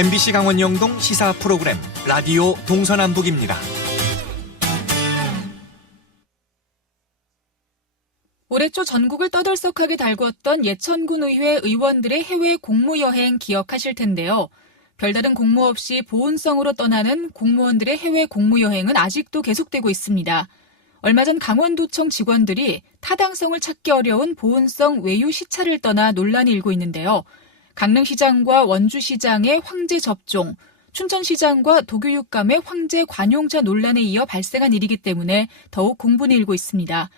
MBC 강원 영동 시사 프로그램 라디오 동서남북입니다. 올해 초 전국을 떠들썩하게 달구었던 예천군 의회 의원들의 해외 공무여행 기억하실 텐데요. 별다른 공모 없이 보훈성으로 떠나는 공무원들의 해외 공무여행은 아직도 계속되고 있습니다. 얼마 전 강원도청 직원들이 타당성을 찾기 어려운 보훈성 외유 시차를 떠나 논란이 일고 있는데요. 강릉시장과 원주시장의 황제 접종, 춘천시장과 도교육감의 황제 관용차 논란에 이어 발생한 일이기 때문에 더욱 공분이 일고 있습니다.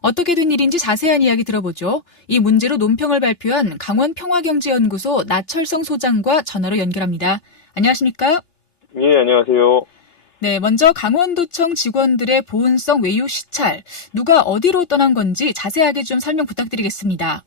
어떻게 된 일인지 자세한 이야기 들어보죠. 이 문제로 논평을 발표한 강원평화경제연구소 나철성 소장과 전화로 연결합니다. 안녕하십니까? 예, 안녕하세요. 네, 먼저 강원도청 직원들의 보훈성 외유 시찰, 누가 어디로 떠난 건지 자세하게 좀 설명 부탁드리겠습니다.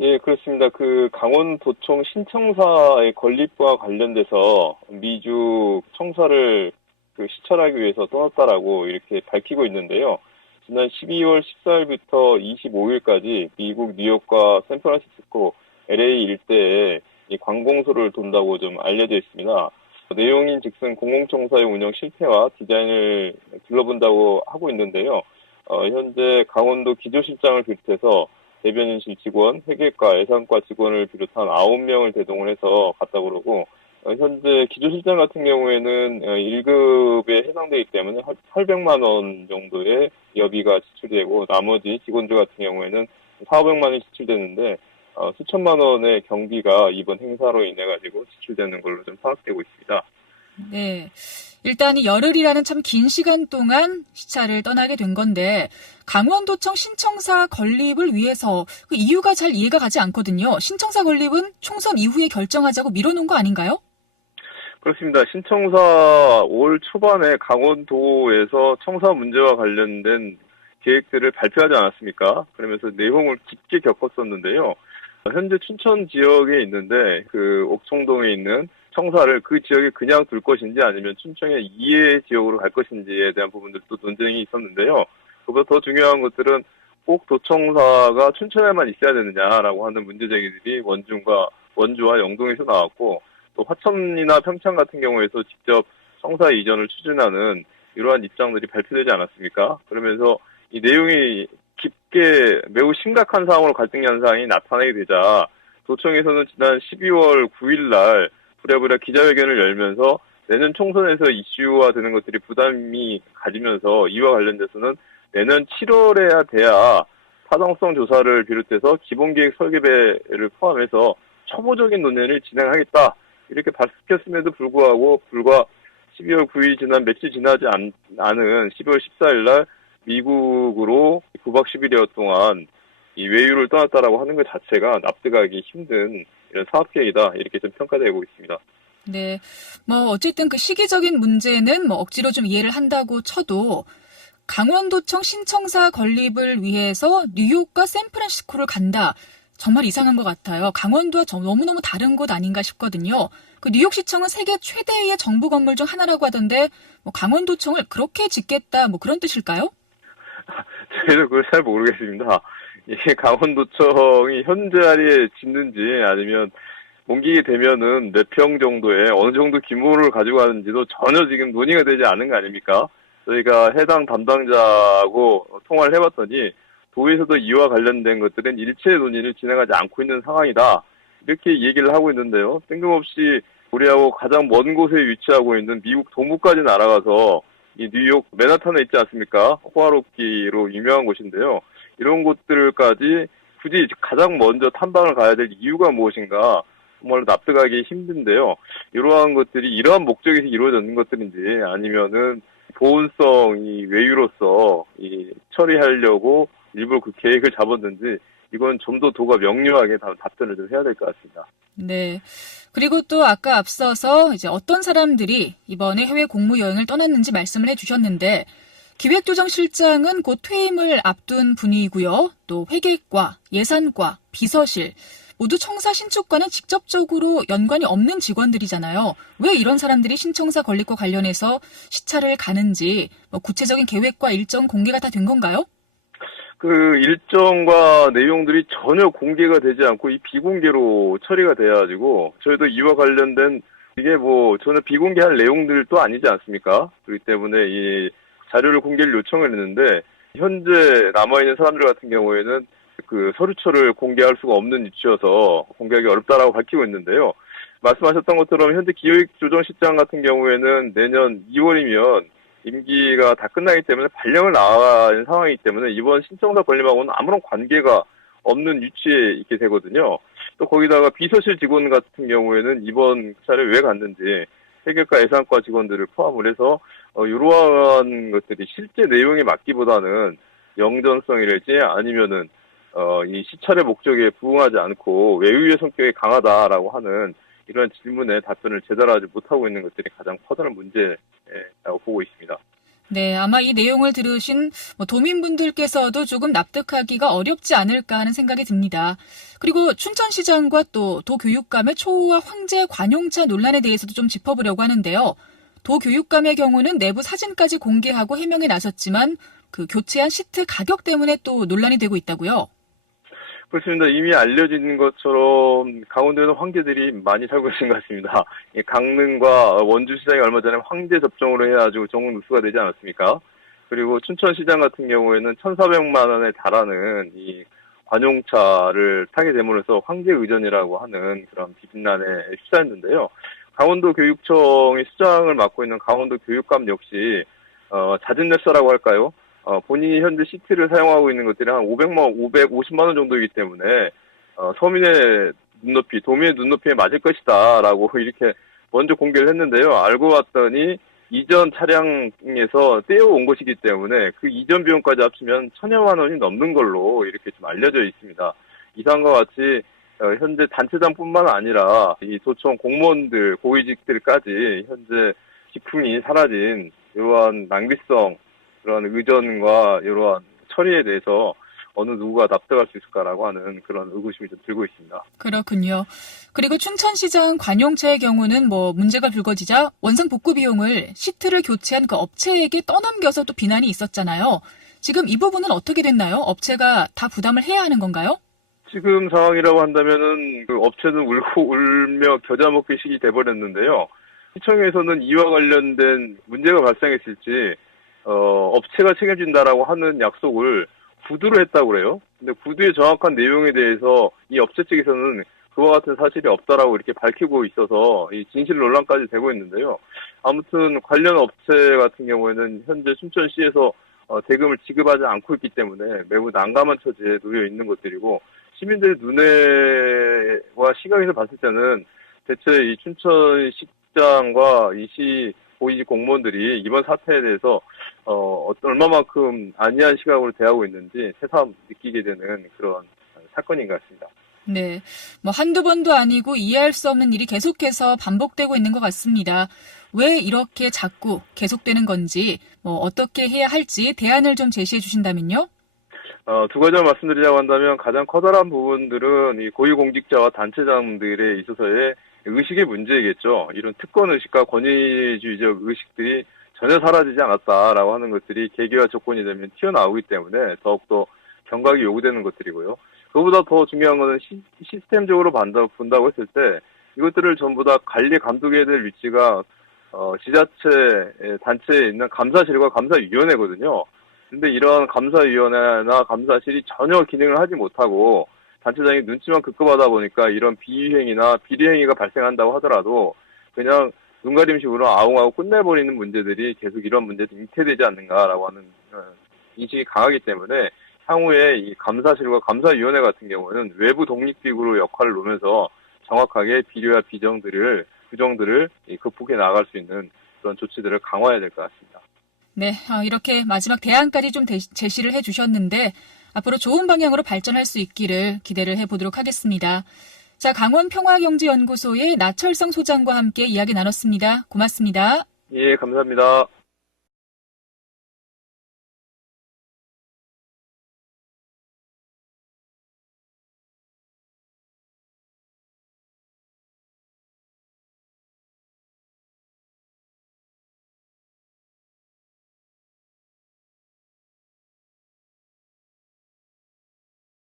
예, 그렇습니다. 강원도청 신청사의 건립과 관련돼서 미주 청사를 시찰하기 위해서 떠났다라고 이렇게 밝히고 있는데요. 지난 12월 14일부터 25일까지 미국 뉴욕과 샌프란시스코, LA 일대에 이 관공서를 돈다고 좀 알려져 있습니다. 내용인 즉슨 공공청사의 운영 실태와 디자인을 둘러본다고 하고 있는데요. 현재 강원도 기조실장을 비롯해서 대변인실 직원, 회계과, 예산과 직원을 비롯한 9명을 대동을 해서 갔다고 그러고, 현재 기조실장 같은 경우에는 1급에 해당되기 때문에 800만 원 정도의 여비가 지출되고, 나머지 직원들 같은 경우에는 400만 원이 지출되는데, 수천만 원의 경비가 이번 행사로 인해 가지고 지출되는 걸로 좀 파악되고 있습니다. 네. 일단 이 열흘이라는 참 긴 시간 동안 시차를 떠나게 된 건데, 강원도청 신청사 건립을 위해서 그 이유가 잘 이해가 가지 않거든요. 신청사 건립은 총선 이후에 결정하자고 미뤄놓은 거 아닌가요? 그렇습니다. 신청사 올 초반에 강원도에서 청사 문제와 관련된 계획들을 발표하지 않았습니까? 그러면서 내용을 깊게 겪었었는데요. 현재 춘천 지역에 있는데 옥송동에 있는 청사를 그 지역에 그냥 둘 것인지 아니면 춘천의 이해 지역으로 갈 것인지에 대한 부분들도 논쟁이 있었는데요. 그보다 더 중요한 것들은 꼭 도청사가 춘천에만 있어야 되느냐라고 하는 문제 제기들이 원주와 영동에서 나왔고, 또 화천이나 평창 같은 경우에서 직접 청사 이전을 추진하는 이러한 입장들이 발표되지 않았습니까? 그러면서 이 내용이 깊게 매우 심각한 상황으로 갈등 현상이 나타나게 되자 도청에서는 지난 12월 9일 날 부랴부랴 기자회견을 열면서 내년 총선에서 이슈화 되는 것들이 부담이 가지면서 이와 관련돼서는 내년 7월에야 돼야 타당성 조사를 비롯해서 기본계획 설계를 포함해서 초보적인 논의를 진행하겠다. 이렇게 밝혔음에도 불구하고 불과 12월 9일 지난 며칠 지나지 않은 12월 14일 날 미국으로 9박 10일여 동안 이 외유를 떠났다라고 하는 것 자체가 납득하기 힘든 이런 사업계획이다. 이렇게 좀 평가되고 있습니다. 네. 어쨌든 그 시기적인 문제는 억지로 좀 이해를 한다고 쳐도 강원도청 신청사 건립을 위해서 뉴욕과 샌프란시스코를 간다. 정말 이상한 것 같아요. 강원도와 너무너무 다른 곳 아닌가 싶거든요. 그 뉴욕시청은 세계 최대의 정부 건물 중 하나라고 하던데 강원도청을 그렇게 짓겠다 그런 뜻일까요? 저희도 그걸 잘 모르겠습니다. 이게 강원도청이 현재 자리에 짓는지 아니면 옮기게 되면은 몇 평 정도의 어느 정도 규모를 가지고 가는지도 전혀 지금 논의가 되지 않은 거 아닙니까? 저희가 해당 담당자하고 통화를 해봤더니 도에서도 이와 관련된 것들은 일체 논의를 진행하지 않고 있는 상황이다. 이렇게 얘기를 하고 있는데요. 뜬금없이 우리하고 가장 먼 곳에 위치하고 있는 미국 동부까지 날아가서 이 뉴욕 맨하탄에 있지 않습니까? 호화롭기로 유명한 곳인데요. 이런 곳들까지 굳이 가장 먼저 탐방을 가야 될 이유가 무엇인가 정말로 납득하기 힘든데요. 이러한 것들이 이러한 목적에서 이루어지는 것들인지 아니면은 보훈성 이 외유로서 이 처리하려고 일부러 그 계획을 잡았는지 이건 좀 더 도가 명료하게 답변을 좀 해야 될 것 같습니다. 네. 그리고 또 아까 앞서서 이제 어떤 사람들이 이번에 해외 공무 여행을 떠났는지 말씀을 해주셨는데 기획조정실장은 곧 퇴임을 앞둔 분이고요. 또 회계과, 예산과, 비서실 모두 청사 신축과는 직접적으로 연관이 없는 직원들이잖아요. 왜 이런 사람들이 신청사 건립과 관련해서 시찰을 가는지 구체적인 계획과 일정 공개가 다 된 건가요? 일정과 내용들이 전혀 공개가 되지 않고 이 비공개로 처리가 돼가지고 저희도 이와 관련된 이게 저는 비공개할 내용들도 아니지 않습니까? 그렇기 때문에 이 자료를 공개를 요청을 했는데, 현재 남아있는 사람들 같은 경우에는 그 서류처를 공개할 수가 없는 위치여서 공개하기 어렵다라고 밝히고 있는데요. 말씀하셨던 것처럼 현재 기획조정실장 같은 경우에는 내년 2월이면 임기가 다 끝나기 때문에 발령을 나가는 상황이기 때문에 이번 신청사 건립하고는 아무런 관계가 없는 위치에 있게 되거든요. 또 거기다가 비서실 직원 같은 경우에는 이번 차례 왜 갔는지 회계과 예산과 직원들을 포함을 해서 이러한 것들이 실제 내용에 맞기보다는 영전성이랄지 아니면은 이 시찰의 목적에 부응하지 않고 외유의 성격이 강하다라고 하는 이런 질문에 답변을 제대로 하지 못하고 있는 것들이 가장 커다란 문제라고 보고 있습니다. 네, 아마 이 내용을 들으신 도민분들께서도 조금 납득하기가 어렵지 않을까 하는 생각이 듭니다. 그리고 춘천시장과 또 도교육감의 초호화 황제 관용차 논란에 대해서도 좀 짚어보려고 하는데요. 도교육감의 경우는 내부 사진까지 공개하고 해명에 나섰지만 그 교체한 시트 가격 때문에 또 논란이 되고 있다고요? 그렇습니다. 이미 알려진 것처럼 강원도에는 황제들이 많이 살고 있는 것 같습니다. 강릉과 원주시장이 얼마 전에 황제 접종으로 해가지고 전국 누수가 되지 않았습니까? 그리고 춘천시장 같은 경우에는 1,400만 원에 달하는 이 관용차를 타게 됨으로써 황제 의전이라고 하는 그런 비난에 휩싸였는데요. 강원도 교육청이 수장을 맡고 있는 강원도 교육감 역시 잦은 랩사라고 할까요? 본인이 현재 시트를 사용하고 있는 것들이 한 550만 원 정도이기 때문에 서민의 눈높이, 도민의 눈높이에 맞을 것이다 라고 이렇게 먼저 공개를 했는데요. 알고 봤더니 이전 차량에서 떼어온 것이기 때문에 그 이전 비용까지 합치면 1,000여만 원이 넘는 걸로 이렇게 좀 알려져 있습니다. 이상과 같이 현재 단체장뿐만 아니라 이 도청 공무원들, 고위직들까지 현재 기품이 사라진 이러한 낭비성, 그런 의전과 이러한 처리에 대해서 어느 누구가 납득할 수 있을까라고 하는 그런 의구심이 좀 들고 있습니다. 그렇군요. 그리고 춘천시장 관용차의 경우는 문제가 불거지자 원상 복구 비용을 시트를 교체한 그 업체에게 떠넘겨서 또 비난이 있었잖아요. 지금 이 부분은 어떻게 됐나요? 업체가 다 부담을 해야 하는 건가요? 지금 상황이라고 한다면은 그 업체는 울고 울며 겨자 먹기 식이 돼버렸는데요. 시청에서는 이와 관련된 문제가 발생했을지 업체가 책임진다라고 하는 약속을 구두로 했다고 그래요. 근데 구두의 정확한 내용에 대해서 이 업체 측에서는 그와 같은 사실이 없다라고 이렇게 밝히고 있어서 이 진실 논란까지 되고 있는데요. 아무튼 관련 업체 같은 경우에는 현재 춘천시에서 대금을 지급하지 않고 있기 때문에 매우 난감한 처지에 놓여 있는 것들이고, 시민들의 눈에와 시각에서 봤을 때는 대체 이 춘천시장과 이 시 고위직 공무원들이 이번 사태에 대해서 얼마만큼 안이한 시각으로 대하고 있는지 새삼 느끼게 되는 그런 사건인 것 같습니다. 네, 한두 번도 아니고 이해할 수 없는 일이 계속해서 반복되고 있는 것 같습니다. 왜 이렇게 자꾸 계속되는 건지, 어떻게 해야 할지 대안을 좀 제시해 주신다면요? 두 가지만 말씀드리자고 한다면 가장 커다란 부분들은 이 고위공직자와 단체장들에 있어서의 의식의 문제이겠죠. 이런 특권 의식과 권위주의적 의식들이 전혀 사라지지 않았다라고 하는 것들이 계기와 조건이 되면 튀어나오기 때문에 더욱더 경각이 요구되는 것들이고요. 그보다 더 중요한 것은 시스템적으로 본다고 했을 때 이것들을 전부 다 관리 감독해야 될 위치가 지자체 단체에 있는 감사실과 감사위원회거든요. 근데 이런 감사위원회나 감사실이 전혀 기능을 하지 못하고 단체장이 눈치만 급급하다 보니까 이런 비위행위나 비리행위가 발생한다고 하더라도 그냥 눈가림식으로 아웅하고 끝내버리는 문제들이 계속 이런 문제들이 잉태되지 않는가라고 하는 인식이 강하기 때문에 향후에 이 감사실과 감사위원회 같은 경우는 외부 독립기구로 역할을 놓으면서 정확하게 비리와 규정들을 극복해 나갈 수 있는 그런 조치들을 강화해야 될 것 같습니다. 네, 이렇게 마지막 대안까지 좀 제시를 해주셨는데 앞으로 좋은 방향으로 발전할 수 있기를 기대를 해보도록 하겠습니다. 자, 강원평화경제연구소의 나철성 소장과 함께 이야기 나눴습니다. 고맙습니다. 예, 감사합니다.